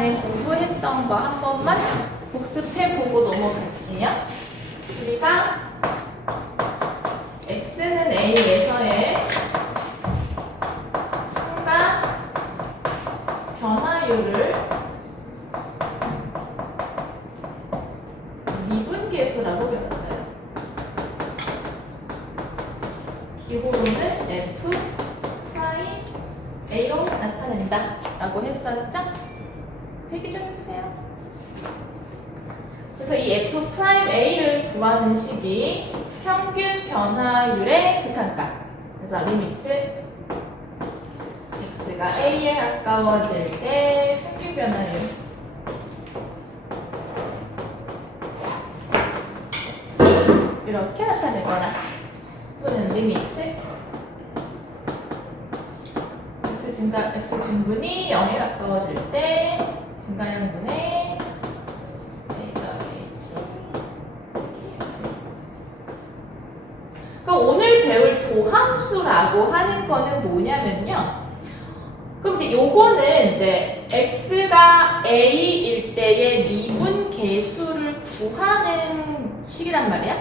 시간에 공부했던 거 한 번만 복습해보고 넘어갈게요. 우리가 x는 a에서의 순간 변화율을 미분계수라고 배웠어요. 기호로는 f 프라임 a로 나타낸다 라고 했었죠? 회귀 좀 해보세요. 그래서 이 f 프라임 a를 구하는 식이 평균 변화율의 극한값. 그래서 리미트 x가 a에 가까워질 때 평균 변화율 이렇게 나타내거나 또는 리미트 x 증분이 0에 가까워질 때 증가량분의 a h. 그럼 오늘 배울 도함수라고 하는 거는 뭐냐면요. 그럼 이제 요거는 이제 x가 a일 때의 미분 계수를 구하는 식이란 말이야.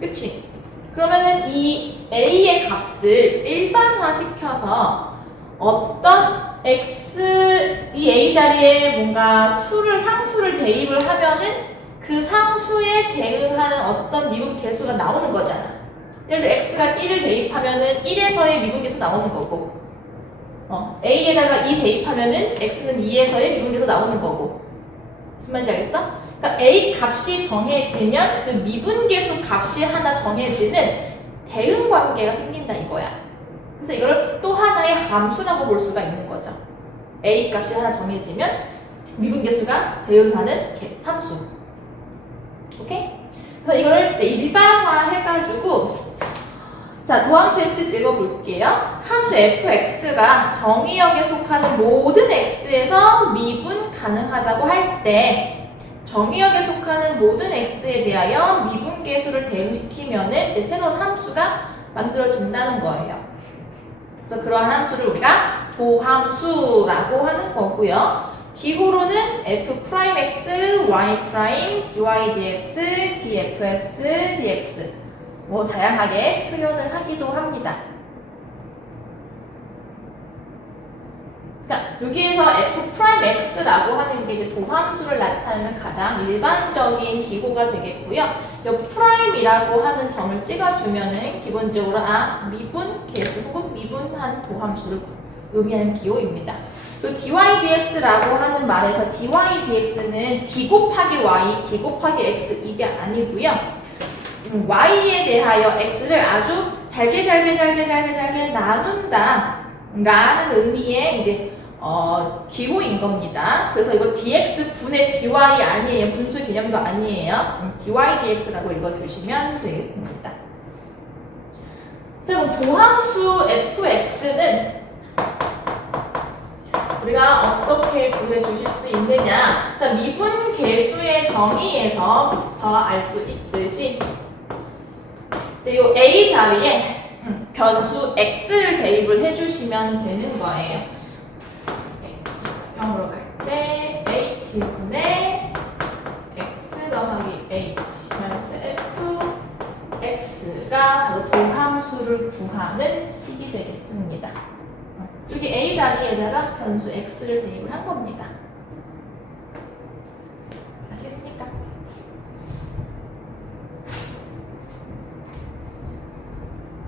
그치? 그러면은 이 a의 값을 일반화 시켜서 어떤 x, 이 a 자리에 뭔가 상수를 대입을 하면은 그 상수에 대응하는 어떤 미분 계수가 나오는 거잖아. 예를 들어 x가 1을 대입하면은 1에서의 미분 계수 나오는 거고, a에다가 2 대입하면은 x는 2에서의 미분 계수 나오는 거고. 무슨 말인지 알겠어? 그러니까 a 값이 정해지면 그 미분 계수 값이 하나 정해지는 대응 관계가 생긴다 이거야. 그래서 이걸 또 하나의 함수라고 볼 수가 있는 거죠. a 값이 하나 정해지면 미분 계수가 대응하는 함수. 오케이? 그래서 이거를 일반화 해가지고 자, 도함수의 뜻 읽어볼게요. 함수 fx가 정의역에 속하는 모든 x에서 미분 가능하다고 할 때 정의역에 속하는 모든 x에 대하여 미분 계수를 대응시키면은 이제 새로운 함수가 만들어진다는 거예요. 그래서 그러한 함수를 우리가 도함수라고 하는 거고요. 기호로는 f'x, y' dy dx, dfx, dx 뭐 다양하게 표현을 하기도 합니다. 자, 여기에서 f'x라고 하는 게 이제 도함수를 나타내는 가장 일반적인 기호가 되겠고요. 이 프라임이라고 하는 점을 찍어주면은 기본적으로 미분 계수 혹은 미분한 도함수를 의미하는 기호입니다. 그 dy dx라고 하는 말에서 dy dx는 d 곱하기 y, d 곱하기 x 이게 아니고요. y에 대하여 x를 아주 잘게 나눈다 라는 의미의 이제 기호인 겁니다. 그래서 이거 dx 분의 dy 아니에요. 분수 개념도 아니에요. dy dx라고 읽어주시면 되겠습니다. 자, 그럼 도함수 fx는 우리가 어떻게 구해주실 수 있느냐. 자, 미분 계수의 정의에서부터 알 수 있듯이 이 a 자리에 변수 x를 대입을 해주시면 되는 거예요. 0으로 갈 때 h분의 x 더하기 h 마이너스 fx가 바로 도함수를 구하는 식이 되겠습니다. 여기 a 자리에다가 변수 x를 대입을 한 겁니다. 아시겠습니까?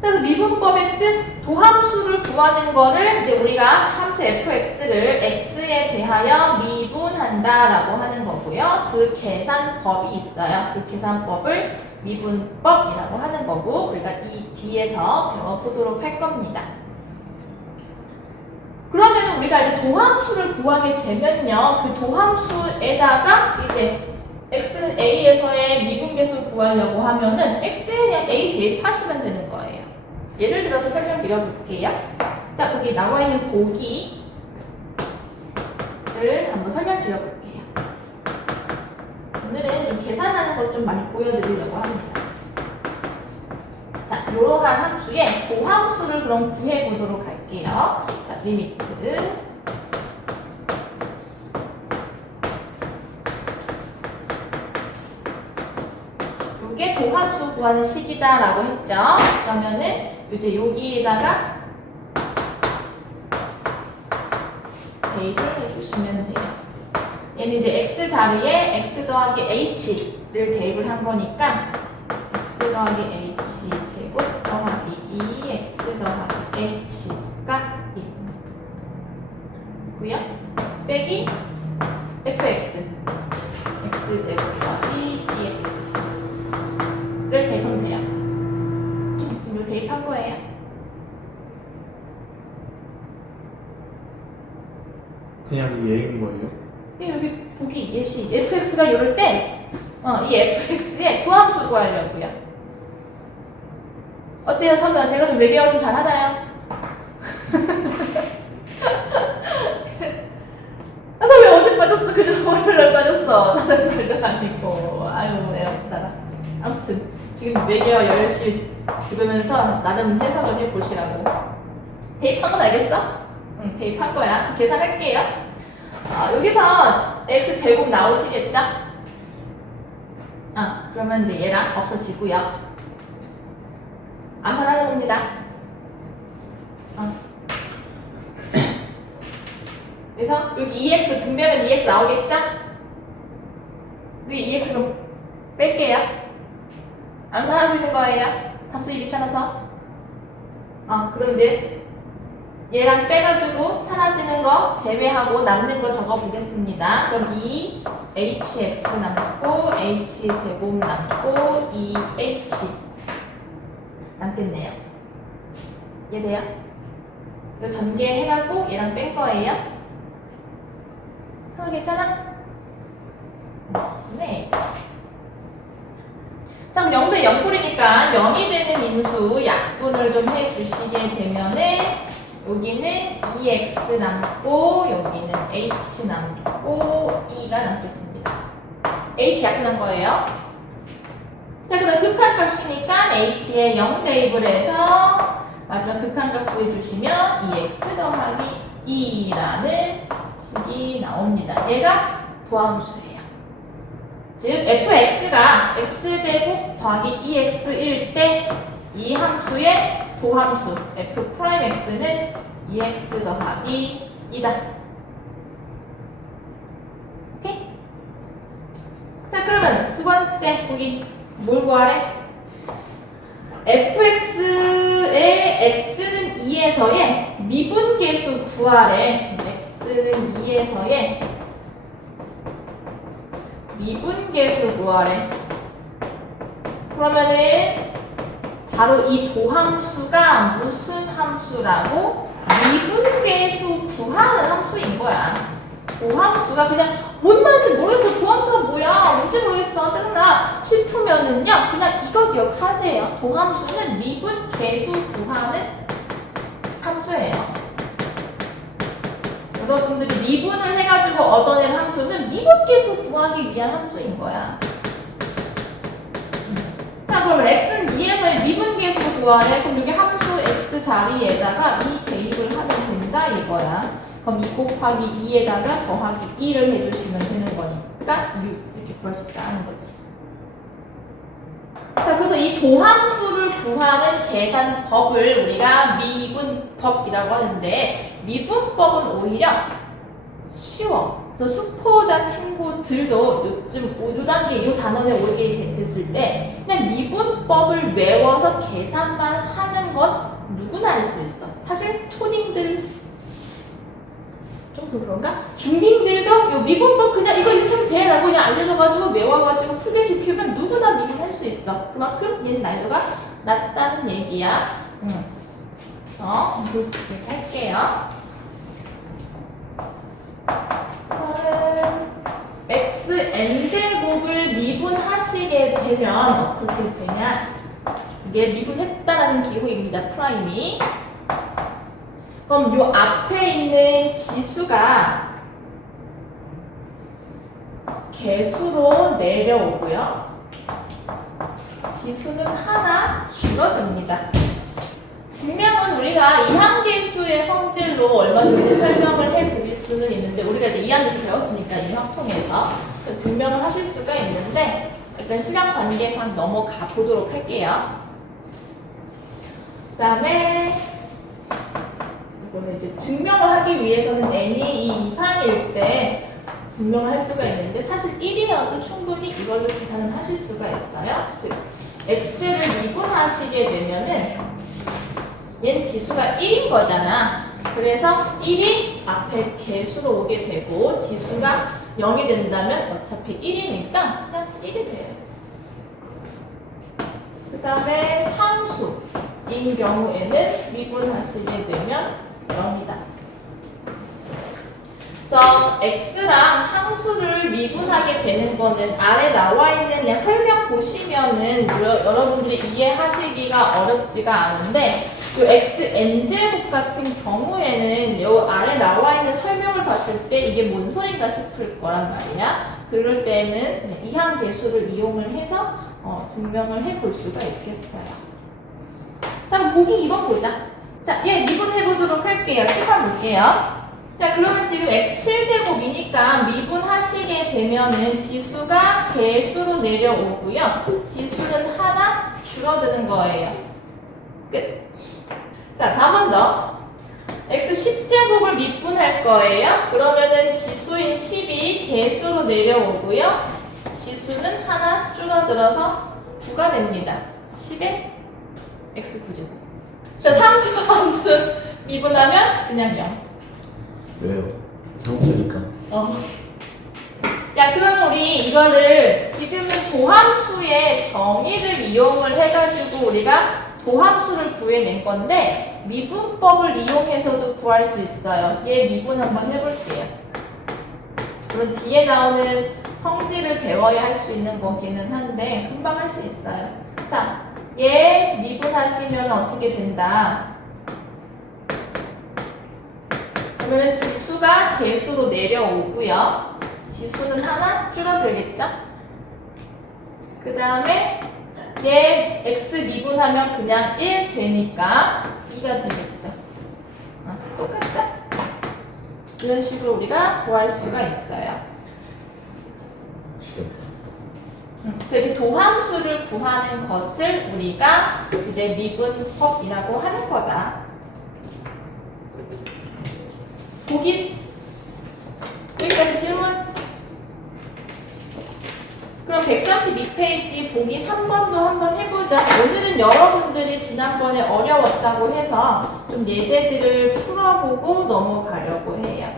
자, 미분법의 뜻, 도함수를 구하는 거를 이제 우리가 함수 fx를 x에 대하여 미분한다라고 하는 거고요. 그 계산법이 있어요. 그 계산법을 미분법이라고 하는 거고 우리가 이 뒤에서 배워보도록 할 겁니다. 그러면 우리가 이제 도함수를 구하게 되면요, 그 도함수에다가 이제 x는 a에서의 미분계수를 구하려고 하면은 x에 그냥 a 대입하시면 되는 거예요. 예를 들어서 설명드려볼게요. 자, 거기 나와 있는 보기를 한번 설명드려볼게요. 오늘은 계산하는 것 좀 많이 보여드리려고 합니다. 자, 이러한 함수의 도함수를 그럼 구해보도록 할게요. 자, 리미트 도함수 구하는 식이다라고 했죠. 그러면은 이제 여기에다가 대입을 해주시면 돼요. 얘는 이제 x 자리에 x 더하기 h를 대입을 한 거니까 x 더하기 h 제곱 더하기 2x 더하기 h가 1고요. 빼기 fx x 제곱 더하기 2x를 대입하면 돼요. 지금 이거 대입한 거예요. 그냥 얘인 거예요? 네, 여기 보기 예시 fx가 이럴 때 이 fx의 도함수 구하려고요. 어때요, 선배야? 제가 좀 외계어 좀 잘하나요? 아, 선배 어제 빠졌어? 그래서 월요일날 빠졌어. 다른 말도 아니고. 아유, 내가 못 살아. 아무튼 지금 외계어 열심히 들으면서 나름 해석을 해보시라고. 대입한 건 알겠어? 응, 대입한 거야. 계산할게요. 여기서 x제곱 나오시겠죠? 그러면 이제 얘랑 없어지고요. 암산하는 겁니다. 그래서 여기 2x 분배면 2x 나오겠죠? 여기 2x 그럼 뺄게요. 암산하고 있는 거예요. 다 쓰기 귀찮아서. 그럼 이제 얘랑 빼가지고 사라지는 거 제외하고 남는 거 적어 보겠습니다. 그럼 2hx 남고 h제곱 남고 2h 남겠네요. 이해돼요? 이거 전개해갖고 얘랑 뺀 거예요. 성우 괜찮아? 네. 자, 그럼 0대 0꼴이니까 0이 되는 인수 약분을 좀 해주시게 되면은 여기는 2x 남고 여기는 h 남고 2가 남겠습니다. h 약분한 거예요. 자, 그 다음 극한값이니까 h에 0 대입을 해서 마지막 극한값 구해주시면 2x 더하기 2라는 식이 나옵니다. 얘가 도함수예요. 즉 fx가 x제곱 더하기 2x일 때 이 함수의 도함수 f'x는 2x 더하기 2다. 오케이? 자, 그러면 두 번째 보기 뭘 구하래? fx의 x는 2에서의 미분계수 구하래. x는 2에서의 미분계수 구하래. 그러면은 바로 이 도함수가 무슨 함수라고? 미분계수 구하는 함수인 거야. 도함수가 그냥 뭔 말인지 모르겠어. 도함수가 뭐야? 뭔지 모르겠어. 짜증나. 싶으면은요. 그냥 이거 기억하세요. 도함수는 미분계수 구하는 함수예요. 여러분들이 미분을 해가지고 얻어낸 함수는 미분계수 구하기 위한 함수인 거야. 자, 그럼 x는 2에서의 미분계수 구하래. 그럼 여기 함수 x 자리에다가 2 대입을 하면 된다 이거야. 그럼 2 곱하기 2에다가 더하기 2를 해주시면 되는 거니까 6 이렇게 구할 수 있다는 거지. 자, 그래서 이 도함수를 구하는 계산법을 우리가 미분법이라고 하는데 미분법은 오히려 쉬워. 그래서 수포자 친구들도 요즘 요 단계, 이 단원에 오르게 됐을 때 그냥 미분법을 외워서 계산만 하는 건 누구나 할 수 있어. 사실 초딩들 좀 그런가? 중딩들도 요 미분법 그냥 이거 이렇게 하면 돼 라고 그냥 알려줘가지고 외워가지고 풀게 시키면 누구나 미분할 수 있어. 그만큼 얘는 난이도가 낮다는 얘기야. 이렇게 할게요. xn제곱을 미분하시게 되면 어떻게 되냐? 이게 미분했다라는 기호입니다. 프라임이. 그럼 요 앞에 있는 지수가 개수로 내려오고요. 지수는 하나 줄어듭니다. 증명은 우리가 이항계수의 성질로 얼마 전에 설명을 해드릴 수는 있는데 우리가 이제 이항계수 배웠으니까 이 확통에서 증명을 하실 수가 있는데 일단 시간 관계상 넘어가 보도록 할게요. 그 다음에 이거는 이제 증명을 하기 위해서는 n이 2 이상일 때 증명을 할 수가 있는데 사실 1이어도 충분히 이걸로 계산을 하실 수가 있어요. 즉 x를 미분하시게 되면은 얘는 지수가 1인 거잖아. 그래서 1이 앞에 개수로 오게 되고 지수가 0이 된다면 어차피 1이니까 그냥 1이 돼요. 그 다음에 상수인 경우에는 미분하시게 되면 0이다. 그래서 x랑 상수를 미분하게 되는 거는 아래 나와 있는 그냥 설명 보시면은 여러분들이 이해하시기가 어렵지가 않은데 이 xn제곱 같은 경우에는 요 아래 나와 있는 설명을 봤을 때 이게 뭔 소린가 싶을 거란 말이야. 그럴 때는 이항 계수를 이용을 해서 증명을 해볼 수가 있겠어요. 자, 보기 2번 보자. 자, 얘 미분해 보도록 할게요. 출발 볼게요. 자, 그러면 지금 x7제곱이니까 미분하시게 되면은 지수가 개수로 내려오고요. 지수는 하나 줄어드는 거예요. 끝. 자, 다음 번 더. x10제곱을 미분할 거예요. 그러면은 지수인 10이 개수로 내려오고요. 지수는 하나 줄어들어서 9가 됩니다. 10에 x9제곱. 자, 상수와 함수 미분하면 그냥 0. 왜요? 상수니까. 야, 그러면 우리 이거를 지금은 도함수의 정의를 이용을 해가지고 우리가 도함수를 구해낸 건데 미분법을 이용해서도 구할 수 있어요. 얘 미분 한번 해볼게요. 물론 뒤에 나오는 성질을 배워야 할 수 있는 거기는 한데 금방 할 수 있어요. 자, 얘 미분하시면 어떻게 된다? 그러면 지수가 개수로 내려오고요. 지수는 하나 줄어들겠죠? 그 다음에 얘 x 미분하면 그냥 1 되니까 2가 되겠죠? 똑같죠? 이런 식으로 우리가 구할 수가 있어요. 이렇게 도함수를 구하는 것을 우리가 이제 미분법이라고 하는 거다. 보기 여기까지 질문. 그럼 132페이지 보기 3번도 한번 해보자. 오늘은 여러분들이 지난번에 어려웠다고 해서 좀 예제들을 풀어보고 넘어가려고 해요.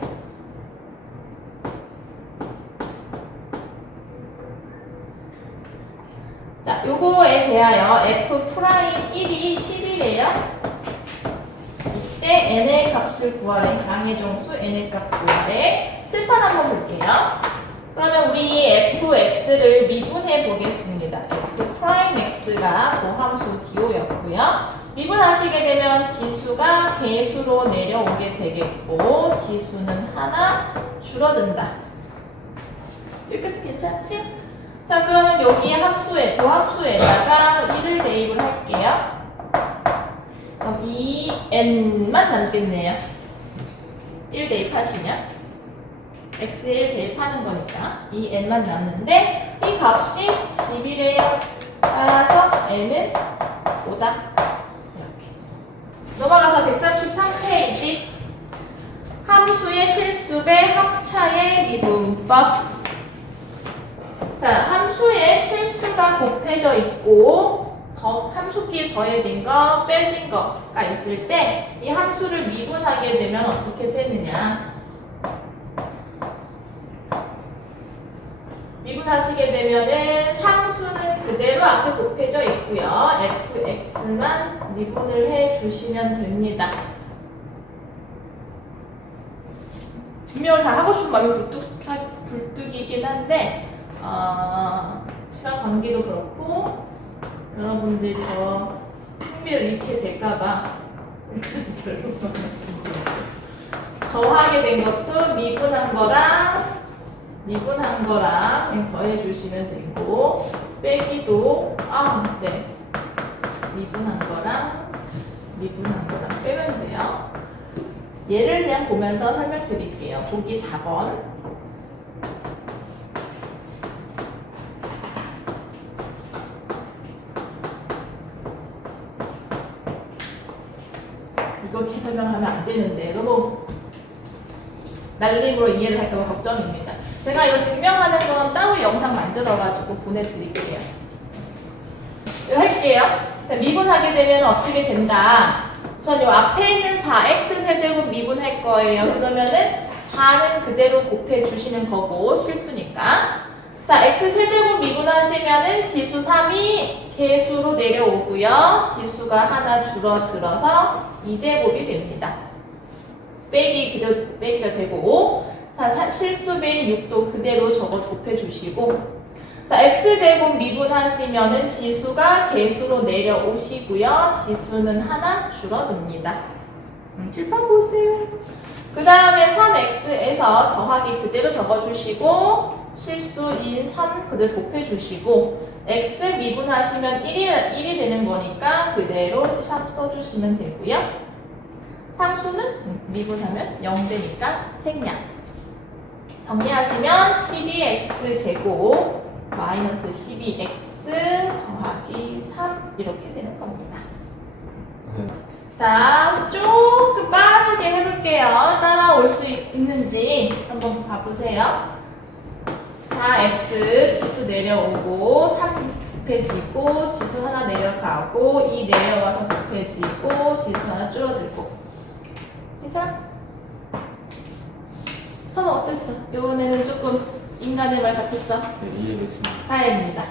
자, 요거에 대하여 f'1이 10이래요. 이때 n의 값을 구하래. 강의정수 n의 값 구하래. 칠판 한번 볼게요. 그러면 우리 fx를 미분해 보겠습니다. f'x가 도함수 기호였고요. 미분하시게 되면 지수가 개수로 내려오게 되겠고 지수는 하나 줄어든다. 여기까지 괜찮지? 자, 그러면 여기 함수에 도함수에다가 1을 대입을 할게요. 그럼 2n만 남겠네요. 1 대입하시면 x에 1 대입하는 거니까 2n만 남는데 이 값이 10이래요. 따라서 n은 5다. 이렇게. 넘어가서 133페이지 함수의 실수배 합차의 미분법. 자, 함수에 실수가 곱해져 있고 함수끼리 더해진 거, 빼진 거가 있을 때 이 함수를 미분하게 되면 어떻게 되느냐? 미분하시게 되면은 상수는 그대로 앞에 곱해져 있고요. fx만 미분을 해 주시면 됩니다. 증명을 다 하고 싶은 마음이 굴뚝이긴 한데 시간 관계도 그렇고 여러분들이 더 흥미를 잃게 될까봐 더하게 된 것도 미분한 거랑 그냥 더해 주시면 되고 빼기도 네, 미분한 거랑 빼면 돼요. 얘를 그냥 보면서 설명드릴게요. 보기 4번. 그렇게 설명하면 안 되는데 너무 날림으로 이해를 할까 봐 걱정입니다. 제가 이거 증명하는 거는 따로 영상 만들어가지고 보내드릴게요. 이거 할게요. 자, 미분하게 되면 어떻게 된다. 우선 이 앞에 있는 4x 세제곱 미분할 거예요. 그러면은 4는 그대로 곱해주시는 거고 실수니까. 자, x 세제곱 미분하시면은 지수 3이 개수로 내려오고요. 지수가 하나 줄어들어서 2제곱이 됩니다. 빼기가 되고, 자, 실수배인 6도 그대로 저거 곱해주시고, 자, x제곱 미분하시면은 지수가 개수로 내려오시고요. 지수는 하나 줄어듭니다. 칠판 보세요. 그 다음에 3x에서 더하기 그대로 적어주시고, 실수인 3 그대로 곱해주시고, x 미분하시면 1이 되는 거니까 그대로 샵 써주시면 되고요. 상수는 미분하면 0 되니까 생략. 정리하시면 12x 제곱 마이너스 12x 더하기 3 이렇게 되는 겁니다. 자, 조금 빠르게 해볼게요. 따라올 수 있는지 한번 봐보세요. 4x 지수 내려오고 3 곱해지고 지수 하나 내려가고 2 내려와서 곱해지고 지수 하나 줄어들고. 괜찮아? 선우 어땠어? 이번에는 조금 인간의 말 같았어? 이해됐습니다. 다행입니다.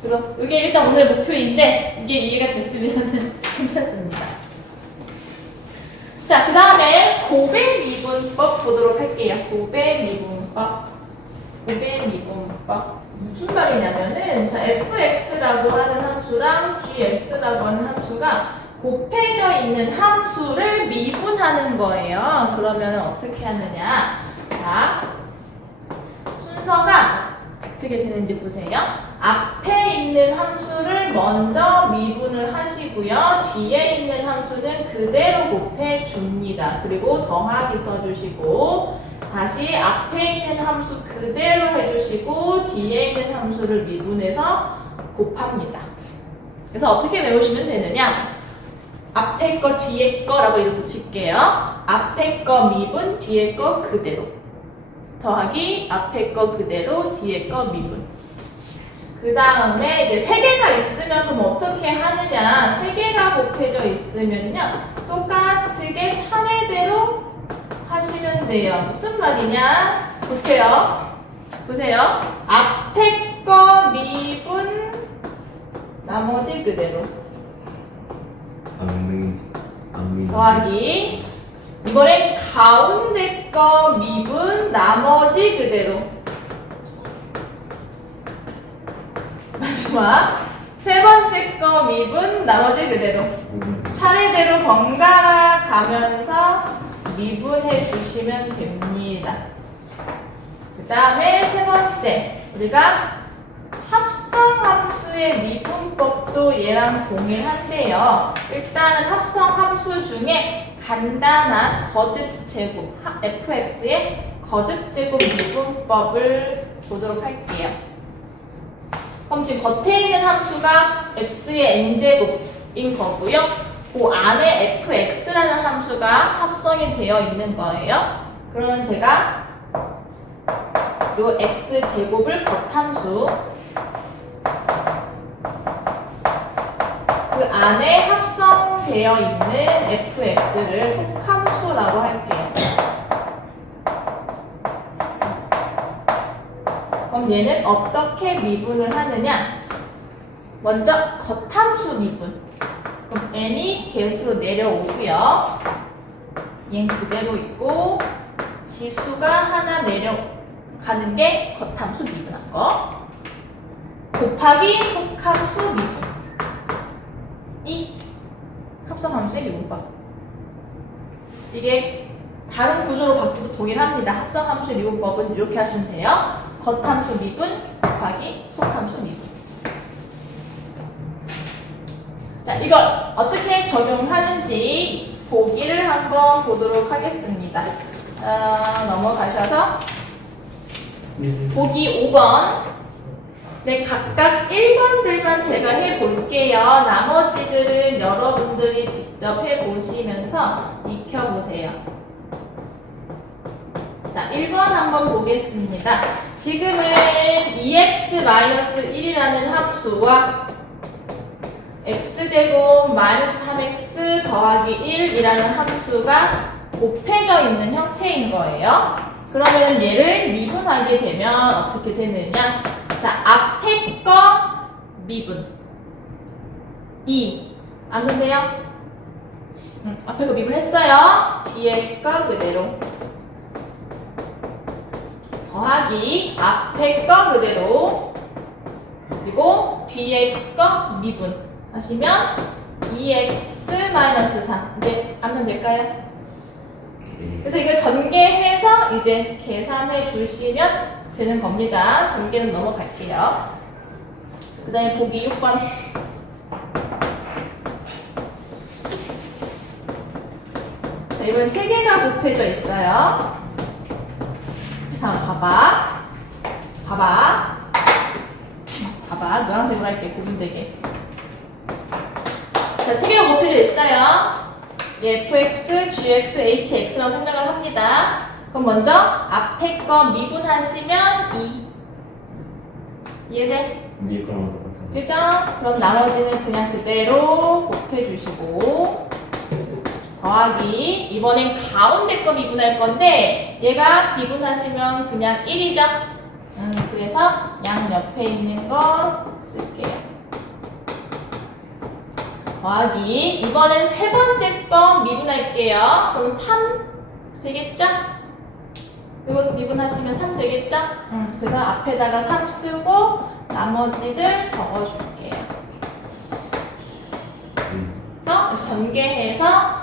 그래서 이게 일단 오늘 목표인데 이게 이해가 됐으면 괜찮습니다. 자, 그 다음에 고백 미분법 보도록 할게요. 고백 미분법. 무슨 말이냐면은 자, fx라고 하는 함수랑 gx라고 하는 함수가 곱해져 있는 함수를 미분하는 거예요. 그러면 어떻게 하느냐? 자, 순서가 어떻게 되는지 보세요. 앞에 있는 함수를 먼저 미분을 하시고요. 뒤에 있는 함수는 그대로 곱해줍니다. 그리고 더하기 써주시고 다시 앞에 있는 함수 그대로 해주시고 뒤에 있는 함수를 미분해서 곱합니다. 그래서 어떻게 외우시면 되느냐? 앞에 거 뒤에 거라고 이렇게 붙일게요. 앞에 거 미분 뒤에 거 그대로 더하기 앞에 거 그대로 뒤에 거 미분. 그 다음에 이제 3개가 있으면 그럼 어떻게 하느냐? 3개가 곱해져 있으면요 똑같게 차례대로 하시면 돼요. 무슨 말이냐? 보세요. 앞에 거 미분 나머지 그대로 더하기 이번엔 가운데 거 미분 나머지 그대로 마지막 세 번째 거 미분 나머지 그대로 차례대로 번갈아 가면서 미분해 주시면 됩니다. 그 다음에 세 번째 우리가 합성함수의 미분법도 얘랑 동일한데요. 일단은 합성함수 중에 간단한 거듭제곱 fx의 거듭제곱 미분법을 보도록 할게요. 그럼 지금 겉에 있는 함수가 x의 n제곱인 거고요. 그 안에 fx라는 함수가 합성이 되어 있는 거예요. 그러면 제가 요 x제곱을 겉함수 그 안에 합성되어 있는 fx를 속함수라고 할게요. 그럼 얘는 어떻게 미분을 하느냐? 먼저 겉함수 미분. 그럼 n이 개수로 내려오고요. 얘는 그대로 있고 지수가 하나 내려가는 게 겉함수 미분한 거. 곱하기 속함수 미분. 이 합성함수의 미분법. 이게 다른 구조로 바뀌어도 동일합니다. 합성함수의 미분법은 이렇게 하시면 돼요. 겉함수 미분 곱하기 속함수 미분. 자, 이걸 어떻게 적용하는지 보기를 한번 보도록 하겠습니다. 넘어가셔서 보기 5번 네, 각각 1번들만 제가 해볼게요. 나머지들은 여러분들이 직접 해보시면서 익혀보세요. 자, 1번 한번 보겠습니다. 지금은 2x-1이라는 함수와 x제곱 마이너스 3x 더하기 1이라는 함수가 곱해져 있는 형태인 거예요. 그러면 얘를 미분하게 되면 어떻게 되느냐? 자, 앞에 거 미분 2 안 되세요? 앞에 거 미분했어요. 뒤에 거 그대로 더하기 앞에 거 그대로 그리고 뒤에 거 미분 하시면 2x-3 이제 암산 될까요? 그래서 이걸 전개해서 이제 계산해 주시면 되는 겁니다. 전개는 넘어갈게요. 그 다음에 보기 6번. 자, 이번엔 3개가 곱해져 있어요. 자, 봐봐. 노란색으로 할게, 구분되게. 자, 3개가 곱해져 있어요. fx, gx, hx라고 생각을 합니다. 그럼 먼저 앞에 거 미분하시면 2. 이해돼? 위에 거랑 똑같아. 그죠? 그럼 나머지는 그냥 그대로 곱해주시고 더하기 이번엔 가운데 거 미분할 건데 얘가 미분하시면 그냥 1이죠? 그래서 양 옆에 있는 거 쓸게요. 더하기 이번엔 세 번째 거 미분할게요. 그럼 3 되겠죠? 이것을 미분하시면 3 되겠죠? 그래서 앞에다가 3 쓰고 나머지들 적어줄게요. 그래서 전개해서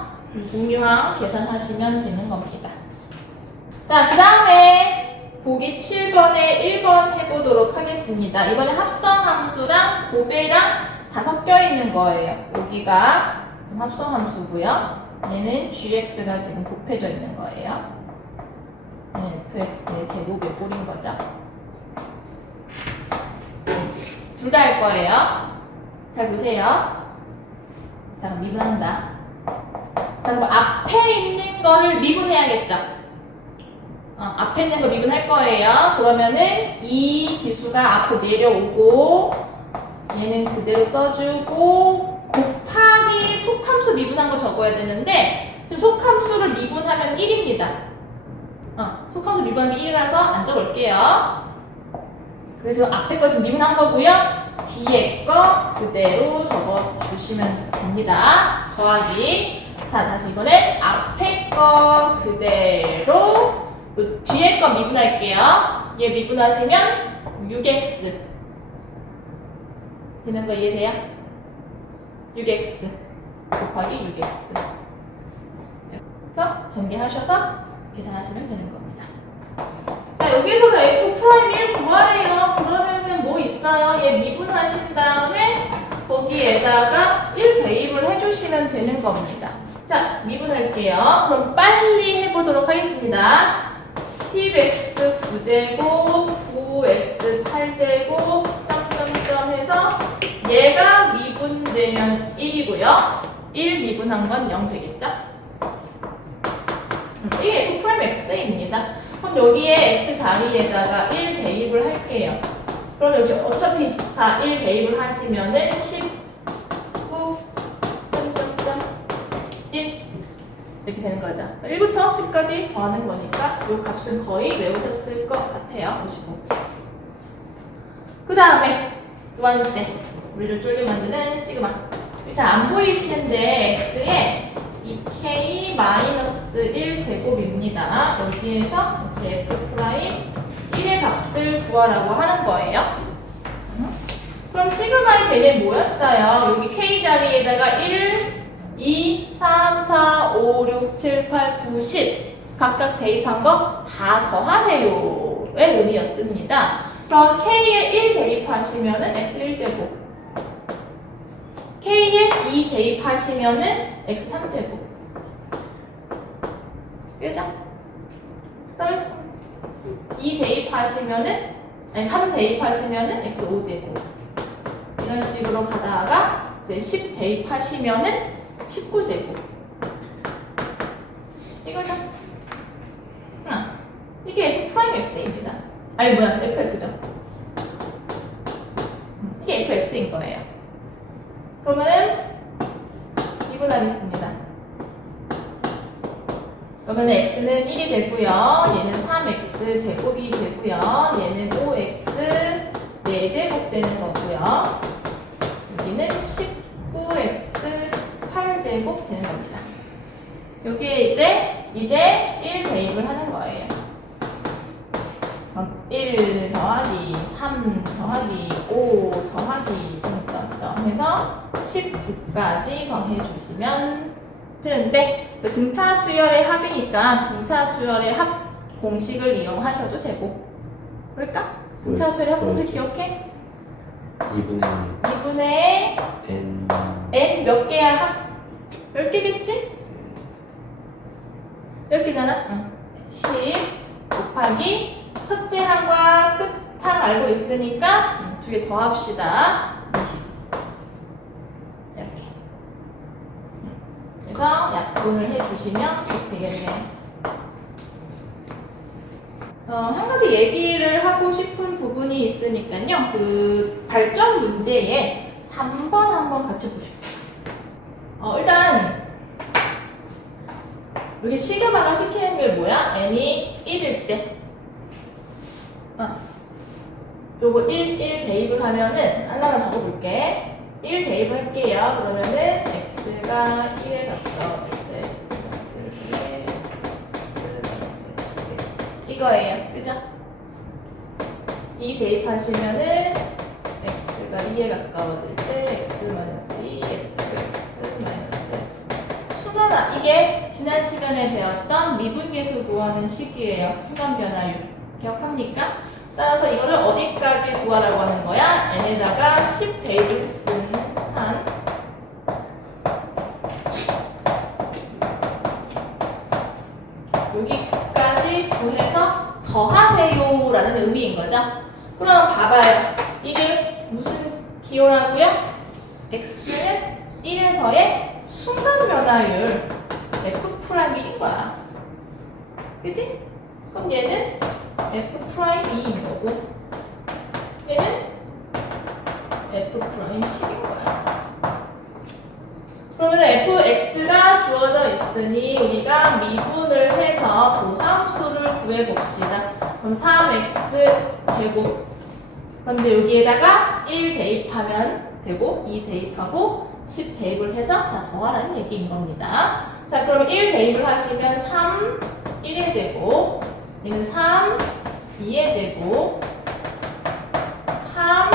분유항 계산하시면 되는 겁니다. 자, 그 다음에 보기 7번에 1번 해보도록 하겠습니다. 이번에 합성함수랑 곱배랑 다 섞여 있는 거예요. 여기가 지금 합성함수고요. 얘는 gx가 지금 곱해져 있는 거예요. 얘는 fx의 제곱에 꼴인 거죠. 둘 다 할 거예요. 잘 보세요. 자, 그럼 미분한다. 자, 그럼 앞에 있는 거를 미분해야겠죠? 앞에 있는 거 미분할 거예요. 그러면은 이 지수가 앞으로 내려오고 얘는 그대로 써주고 곱하기 속함수 미분한 거 적어야 되는데 지금 속함수를 미분하면 1입니다. 속함수 미분하면 1이라서 안 적을게요. 그래서 앞에 거 지금 미분한 거고요. 뒤에 거 그대로 적어주시면 됩니다. 더하기. 자, 다시 이번에 앞에 거 그대로 뒤에 거 미분할게요. 얘 미분하시면 6x 되는 거 이해돼요? 6x 곱하기 6x. 그래서 전개하셔서 계산하시면 되는 겁니다. 자, 여기서는 f'1 구하래요. 그러면은 뭐 있어요? 얘 미분하신 다음에 거기에다가 1 대입을 해주시면 되는 겁니다. 자, 미분할게요. 그럼 빨리 해보도록 하겠습니다. 10x 9제곱, 9x 8제곱, 점점점 해서 얘가 미분되면 1이고요. 1 미분한 건 0 되겠죠? 이게 f'x입니다. 그럼 여기에 x 자리에다가 1 대입을 할게요. 그럼 여기 어차피 다 1 대입을 하시면은 19, 점점점 1 이렇게 되는 거죠. 1부터 10까지 더하는 거니까 이 값은 거의 외우셨을 것 같아요. 보시고. 그 다음에 두 번째, 우리를 쫄게 만드는 시그마. 일단 안 보이시는데 x에 2k-1 제곱입니다. 여기에서 역시 f'1의 값을 구하라고 하는 거예요. 그럼 시그마의 대는 뭐였어요? 여기 k 자리에다가 1, 2, 3, 4, 5, 6, 7, 8, 9, 10 각각 대입한 거 다 더하세요의 의미였습니다. 그럼 k에 1 대입하시면은 x 1제곱, k에 2 대입하시면은 x 3제곱. 그죠? 2 대입하시면은 아니 3 대입하시면은 x 5제곱 이런 식으로 가다가 이제 10 대입하시면은 19제곱 이거죠. 이게 f 프라임 x입니다. 아니 뭐야 fx죠. 이게 fx인 거예요. 그러면은 미분하겠습니다. 그러면 x는 1이 되고요. 얘는 3x 제곱이 되고요. 얘는 5x 4제곱 되는 거고요. 여기는 19x 18제곱 되는 겁니다. 여기에 이제 1 대입을 하는 거예요. 1 더하기 3 더하기 5 더하기 점점점 해서 19까지 더해주시면 되는데 등차 수열의 합이니까 등차 수열의 합 공식을 이용하셔도 되고 그럴까? 등차 수열의 합 공식 기억해? 2분의 n 몇 개야 합? 10개겠지? 10개잖아? 10 곱하기 첫째 항과 끝 항 알고 있으니까 2개 더 합시다. 20 이렇게 그래서 약분을 해주시면 되겠네요. 한 가지 얘기를 하고 싶은 부분이 있으니까요. 그 발전 문제에 3번 한번 같이 보실게요. 일단 여기 시그마가 시키는 게 뭐야? n이 1일 때 요거 1 대입을 하면은 하나만 적어볼게. 1 대입을 할게요. 그러면은 x가 1에 가까워질 때 x-1에 x-1 이거예요. 그죠? 2 대입하시면은 x가 2에 가까워질 때 x-2 x-1 순환아 이게 지난 시간에 배웠던 미분계수 구하는 식이에요. 순환 변화율 기억합니까? 따라서 이거를 어디까지 구하라고 하는 거야? n에다가 10 대입을 했은 한 여기까지 구해서 더하세요 라는 의미인 거죠. 그럼 봐봐요. 이게 무슨 기호라고요? x는 1에서의 순간 변화율 f'1인 거야. 그치? 그럼 얘는 f'2인 거고 얘는 f'10인 거야. 그러면 fx가 주어져 있으니 우리가 미분을 해서 도함수를 구해봅시다. 그럼 3x 제곱 그런데 여기에다가 1 대입하면 되고 2 대입하고 10 대입을 해서 다 더하라는 얘기인 겁니다. 자 그럼 1 대입을 하시면 3 1의 제곱 얘는 3 2의 제곱 3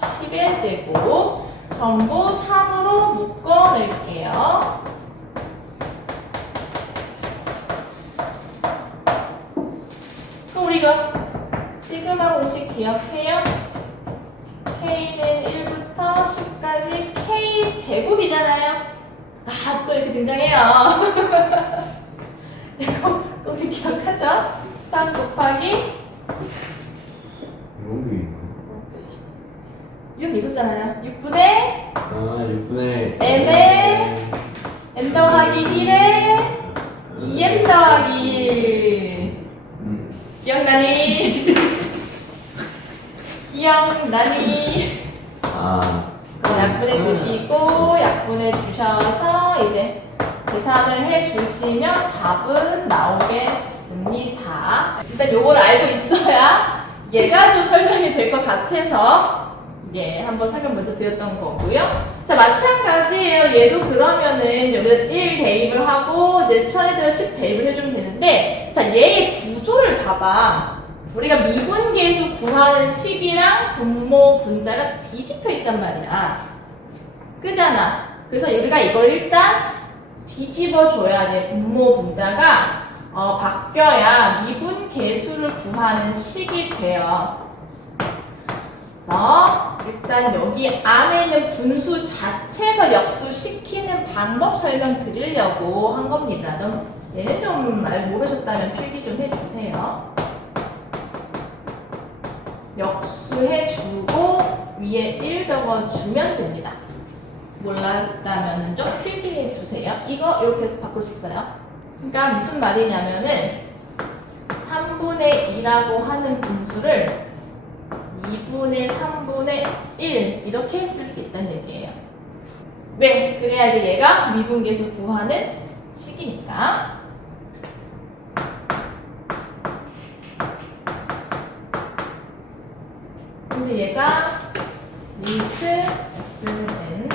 10의 제곱 전부 3으로 묶어낼게요. 그럼 우리가 시그마 공식 기억해요? K는 1부터 10까지 K 제곱이잖아요. 또 이렇게 등장해요. 이거 공식 기억하죠? 3 곱하기 이런 게 있었잖아요. 6분의 6분의 n에 n 더하기 1에 2n 더하기 1 기억나니? 기억나니? 약분해 주시고 약분해 주셔서 이제 계산을 해 주시면 답은 나오겠습니다. 일단 요걸 알고 있어야 얘가 좀 설명이 될 것 같아서 한번 설명 먼저 드렸던 거고요. 자, 마찬가지예요. 얘도 그러면은 여기다 1 대입을 하고 이제 천에다가 10 대입을 해주면 되는데 자, 얘의 구조를 봐봐. 우리가 미분계수 구하는 식이랑 분모 분자가 뒤집혀 있단 말이야. 그잖아. 그래서 우리가 이걸 일단 뒤집어 줘야 돼. 분모 분자가 바뀌어야 미분계수를 구하는 식이 돼요. 그래서 일단 여기 안에 있는 분수 자체에서 역수시키는 방법 설명드리려고 한 겁니다. 얘는 좀 모르셨다면 필기 좀 해주세요. 역수해주고 위에 1 적어주면 됩니다. 몰랐다면 좀 필기해 주세요. 이거 이렇게 해서 바꿀 수 있어요. 그러니까 무슨 말이냐면은 3분의 2라고 하는 분수를 2분의 3분의 1 이렇게 쓸 수 있다는 얘기예요. 왜? 그래야지 얘가 미분계수 구하는 식이니까. 근데 얘가 리미트 x는 n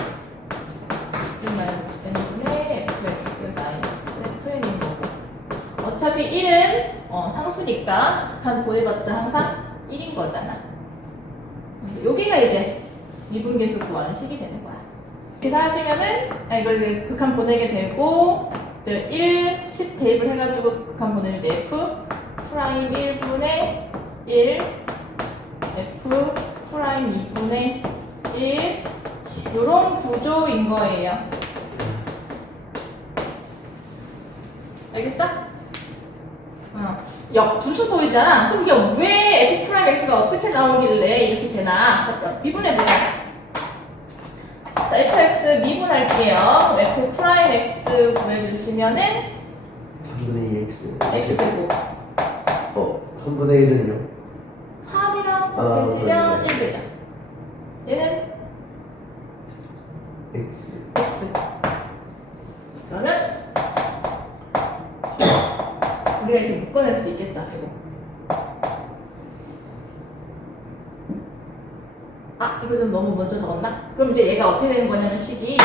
x 마이너스 n분의 fx 마이너스 fn인 거고, 어차피 1은 상수니까 극한 보내봤자 항상 1인 거잖아. 여기가 이제 미분계수 구하는 식이 되는 거야. 계산하시면은 이거 이제 극한 보내게 되고 1, 10 대입을 해가지고 극한 보내면 이제 f 프라임 1분의 1 f 프라임 2분의 1 요런 구조인 거예요. 알겠어? 분수 보이잖아. 그럼 이게 왜 f 프라임 x가 어떻게 나오길래 이렇게 되나? 자, 미분해보자. 자, fx 미분할게요. 그럼 f 프라임 x 구해주시면은 3분의 2 x x제곱 3분의 1은요? 3이랑 곱해지면 그래. 1 되죠. 얘는 x x. 그러면 우리가 이렇게 묶어낼 수 있겠죠, 이거. 이거 좀 너무 먼저 적었나? 그럼 이제 얘가 어떻게 되는 거냐면 식이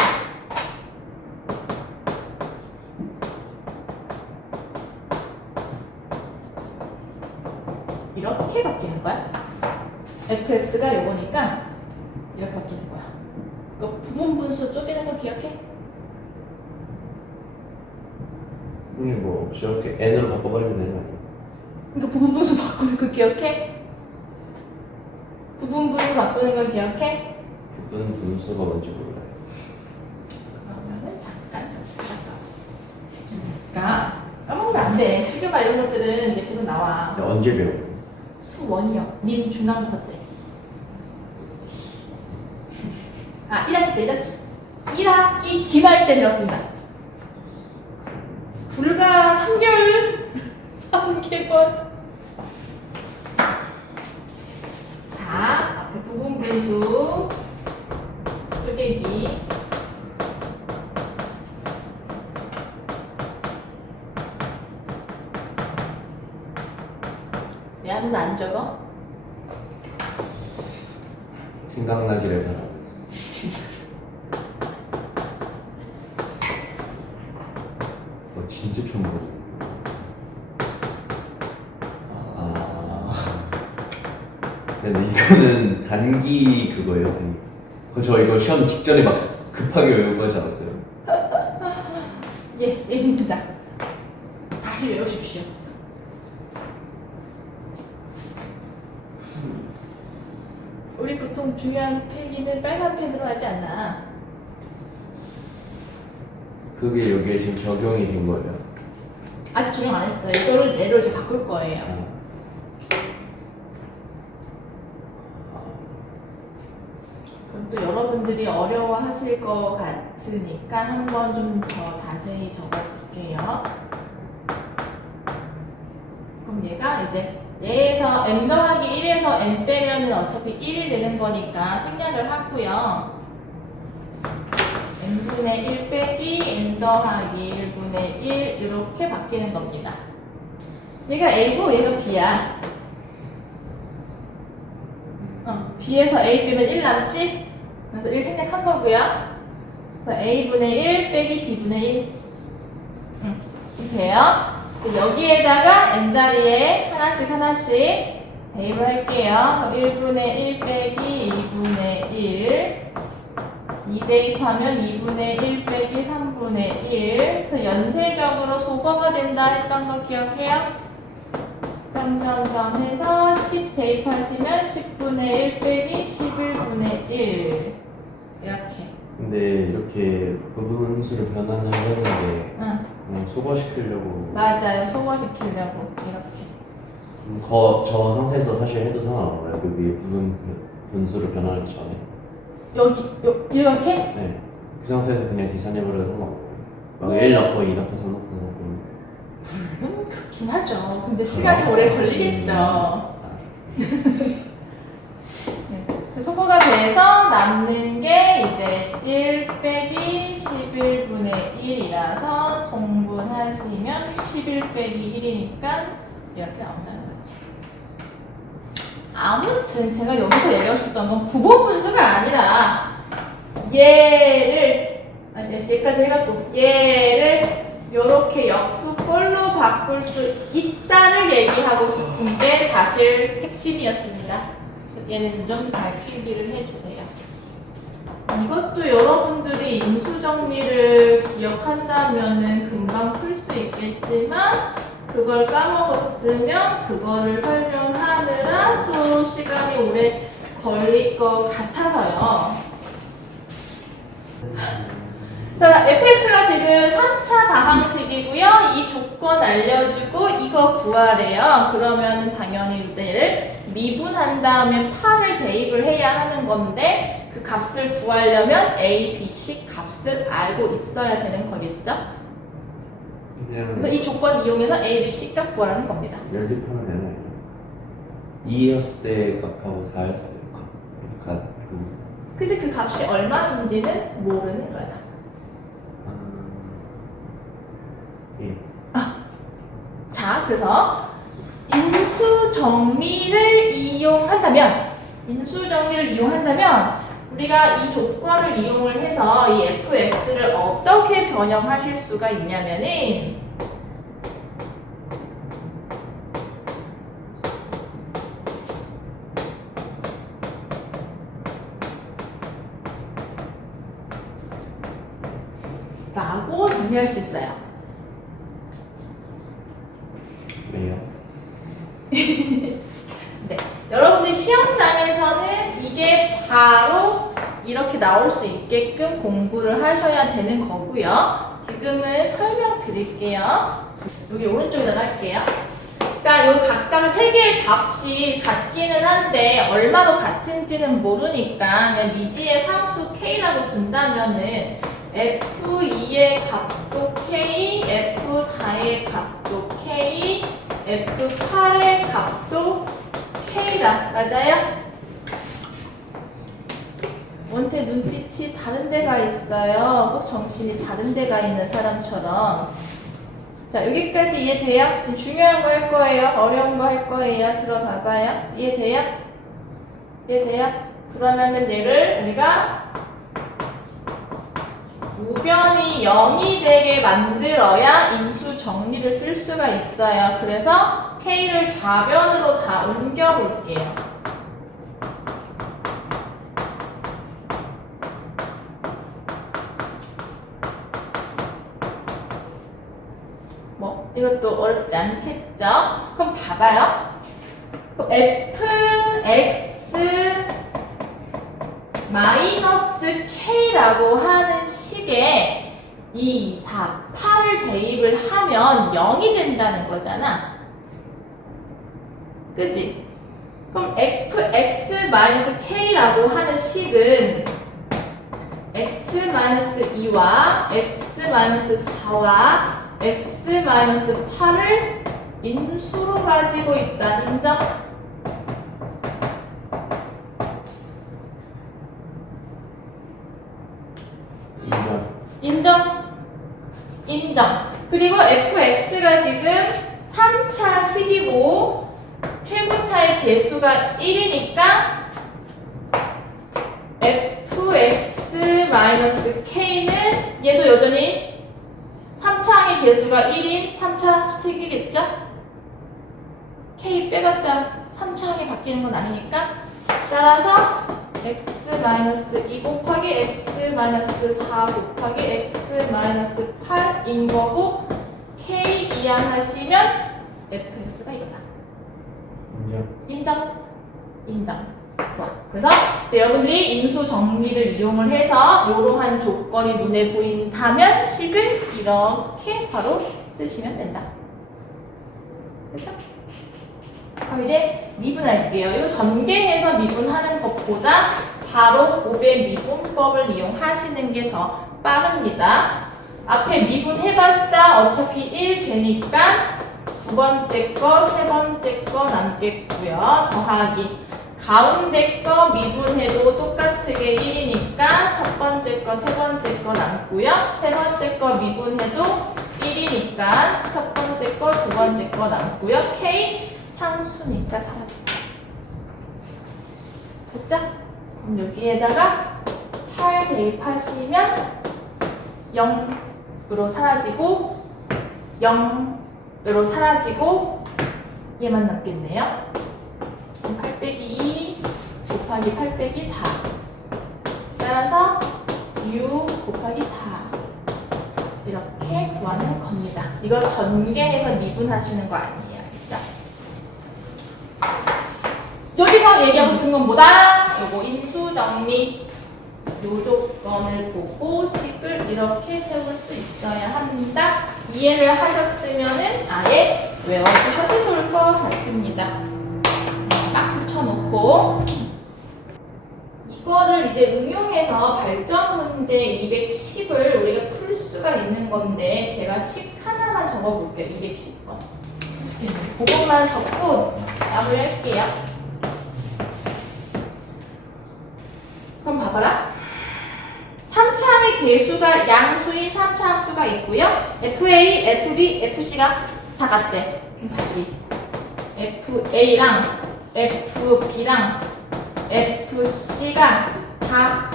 이렇게 바뀌는 거야. fx가 요거니까 이렇게 바뀌는 거야. 그 부분 분수 쪼개는 거 기억해? 뭐 없이 이렇게 n으로 바꿔버리면 되는 거 아니에요? 그러니까 부분 분수 바꾸는 거 기억해? 부분 분수 바꾸는 거 기억해? 부분 분수가 뭔지 몰라요. 그러면은 잠깐. 그러니까 까먹으면 안 돼. 시그마 이런 것들은 이제 계속 나와. 근데 언제 배워요? 수원이요. 님 중간고사 때. 1학기 때 1학기 기말 때 배웠습니다. 불과 3개월 3개월. 자, 앞에 부분 분수 쪼개기. 왜 아무도 안 적어? 생각나기를 바랍니다. 진짜 편하고. 근데 이거는 단기 그거예요, 선생님. 저 이거 시험 직전에 막 급하게 외우고 하지 않았어요? 예, 입니다. 다시 외우십시오. 우리 보통 중요한 필기는 빨간 펜으로 하지 않나? 그게 여기에 지금 적용이 된 거예요. 아직 적용 안 했어요. 이거를 얘로 이제 바꿀 거예요. 그럼 또 여러분들이 어려워하실 것 같으니까 한번 좀 더 자세히 적어볼게요. 그럼 얘가 이제 얘에서 m 더하기 1에서 n 빼면은 어차피 1이 되는 거니까 생략을 하고요. n분의 1 빼기 n 더하기 1분의 1 이렇게 바뀌는 겁니다. 얘가 a고 얘가 b야. b에서 a 빼면 1 남지? 그래서 1 생략한 거고요. 그래서 a분의 1 빼기 b분의 1 이렇게 돼요. 여기에다가 n자리에 하나씩 대입을 할게요. 1분의 1 빼기 2분의 1 2 대입하면 2분의 1 빼기 3분의 1 그래서 연쇄적으로 소거가 된다 했던 거 기억해요? 점점점 해서 10 대입하시면 10분의 1 빼기 11분의 1 이렇게. 근데 이렇게 부분수를 변환을 했는데 응. 소거시키려고. 맞아요. 소거시키려고 이렇게. 저 상태에서 사실 해도 상관없어요. 그 위에 부분 분수를 변환하기 전에. 이렇게? 네. 그 상태에서 그냥 계산해버려도 상관없고. 막 1 넣고 2 넣고 3 넣고 4 넣고. 그렇긴 하죠. 근데 시간이 오래 걸리겠죠. 네. 그래서 그거가 돼서 남는 게 이제 1 빼기 11분의 1이라서 정분하시면 11 빼기 1이니까 이렇게 나온다는 거지. 아무튼 제가 여기서 얘기하고 싶었던 건 부분분수가 아니라 얘까지 해갖고 얘를 이렇게 역수꼴로 바꿀 수 있다를 얘기하고 싶은 게 사실 핵심이었습니다. 얘는 좀 잘 필기를 해주세요. 이것도 여러분들이 인수정리를 기억한다면은 금방 풀 수 있겠지만 그걸 까먹었으면 그거를 설명하느라 또 시간이 오래 걸릴 것 같아서요. 자, fx가 지금 3차 다항식이고요. 이 조건 알려주고 이거 구하래요. 그러면 당연히 얘를 미분한 다음에 8을 대입을 해야 하는 건데 그 값을 구하려면 a, b, c 값을 알고 있어야 되는 거겠죠? 그래서 이 조건 이용해서 a, b, c 값 구하라는 겁니다. 연립하면 되나요? 2였을 때 값하고 4였을 때 값. 근데 그 값이 얼마인지는 모르는 거죠. 예. 자, 그래서 인수정리를 이용한다면 우리가 이 조건을 이용을 해서 이 fx를 어떻게 변형하실 수가 있냐면은 라고 정리할 수 있어요. 왜요? 네, 여러분들 시험장에서는 이게 바로 이렇게 나올 수 있게끔 공부를 하셔야 되는 거고요. 지금은 설명드릴게요. 여기 오른쪽에다가 할게요. 일단 요 각각 세 개의 값이 같기는 한데 얼마로 같은지는 모르니까 그냥 미지의 상수 k라고 둔다면은 F2의 값도 K, F4의 값도 K, F8의 값도 K다. 맞아요? 원태 눈빛이 다른 데가 있어요. 꼭 정신이 다른 데가 있는 사람처럼. 자, 여기까지 이해돼요? 중요한 거 할 거예요? 어려운 거 할 거예요? 들어봐봐요. 이해돼요? 이해돼요? 그러면은 얘를 우리가 우변이 0이 되게 만들어야 인수 정리를 쓸 수가 있어요. 그래서 K를 좌변으로 다 옮겨 볼게요. 뭐 이것도 어렵지 않겠죠? 그럼 봐봐요. 그럼 fx 마이너스 k라고 하는 식에 2, 4, 8을 대입을 하면 0이 된다는 거잖아. 그지? 그럼 fx-k라고 하는 식은 x-2와 x-4와 x-8을 인수로 가지고 있다. 인정? 인정? 인정. 그리고 fx가 지금 3차 식이고 최고차의 개수가 1이니까 fx-k는 얘도 여전히 3차항의 개수가 1인 3차 식이겠죠? k 빼봤자 3차항이 바뀌는 건 아니니까 따라서 x-2 곱하기 x-4 곱하기 x-8인 거고 k 이항하시면 fx가 이거다. 인정? 인정. 좋아. 그래서 이제 여러분들이 인수 정리를 이용을 해서 이러한 조건이 눈에 보인다면 식을 이렇게 바로 쓰시면 된다. 됐어? 그럼 이제 미분할게요. 이거 전개해서 미분하는 것보다 바로 곱의 미분법을 이용하시는 게 더 빠릅니다. 앞에 미분해봤자 어차피 1 되니까 두 번째 거, 세 번째 거 남겠고요. 더하기. 가운데 거 미분해도 똑같게 1이니까 첫 번째 거, 세 번째 거 남고요. 세 번째 거 미분해도 1이니까 첫 번째 거, 두 번째 거 남고요. K 상수니까 사라집니다. 됐죠? 그럼 여기에다가 8 대입하시면 0으로 사라지고 0으로 사라지고 얘만 남겠네요. 8 빼기 2 곱하기 8 빼기 4 따라서 6 곱하기 4 이렇게 구하는 겁니다. 이거 전개해서 미분하시는 거 아니에요. 알겠죠? 여기서 얘기하고 싶은 건 뭐다? 요거 인수정리 요 조건을 보고 식을 이렇게 세울 수 있어야 합니다. 이해를 하셨으면은 아예 외워주셔도 좋을 것 같습니다. 박스 쳐놓고 이거를 이제 응용해서 발전 문제 210을 우리가 풀 수가 있는 건데 제가 식 하나만 적어볼게요. 210번 풀 수 있는 그것만 적고 마무리할게요. 그럼 봐봐라. 3차함의 개수가 양수인 3차 함수가 있고요. FA, FB, FC가 다 같대. 그럼 다시 FA랑 FB랑 FC가 다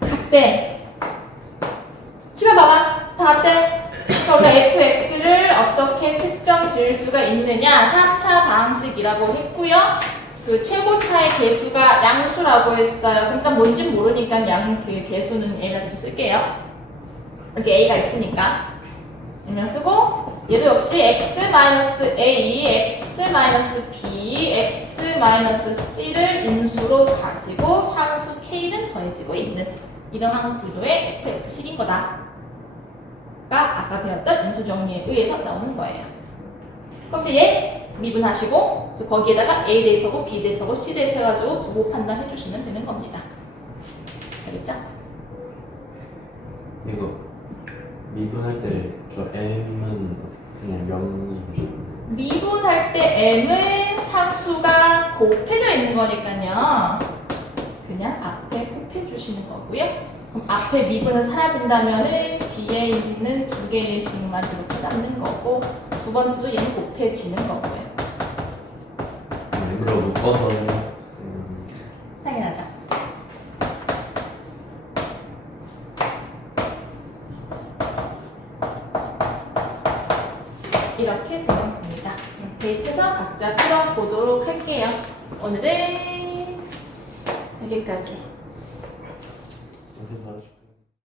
같대. 집어봐봐. 다 같대. 그럼 FX를 어떻게 특정 지을 수가 있느냐? 3차 방식이라고 했고요. 그 최고차의 개수가 양수라고 했어요. 일단 뭔지 모르니까 그 개수는 A라고 쓸게요. 이렇게 A가 있으니까. 그러면 쓰고 얘도 역시 X-A, X-B, X-C를 인수로 가지고 상수 K는 더해지고 있는 이러한 구조의 fx식인 거다. 가 아까 배웠던 인수정리에 의해서 나오는 거예요. 그럼 이제 얘 미분하시고 거기에다가 A 대입하고 B 대입하고 C 대입해가지고 부호 판단해 주시면 되는 겁니다. 알겠죠? 이거 미분할 때 저 m은 그냥 0이 미분할 때 M은 상수가 곱해져 있는 거니까요. 그냥 앞에 곱해 주시는 거고요. 그럼 앞에 미분은 사라진다면은 뒤에 있는 두 개의 식만 이렇게 남는 거고 두 번째도 얘는 곱해지는 거고요. M으로 묶어서 당연하죠. 이렇게 되는 겁니다. 대입해서 각자 풀어보도록 할게요. 오늘은 여기까지. 어디 말하죠?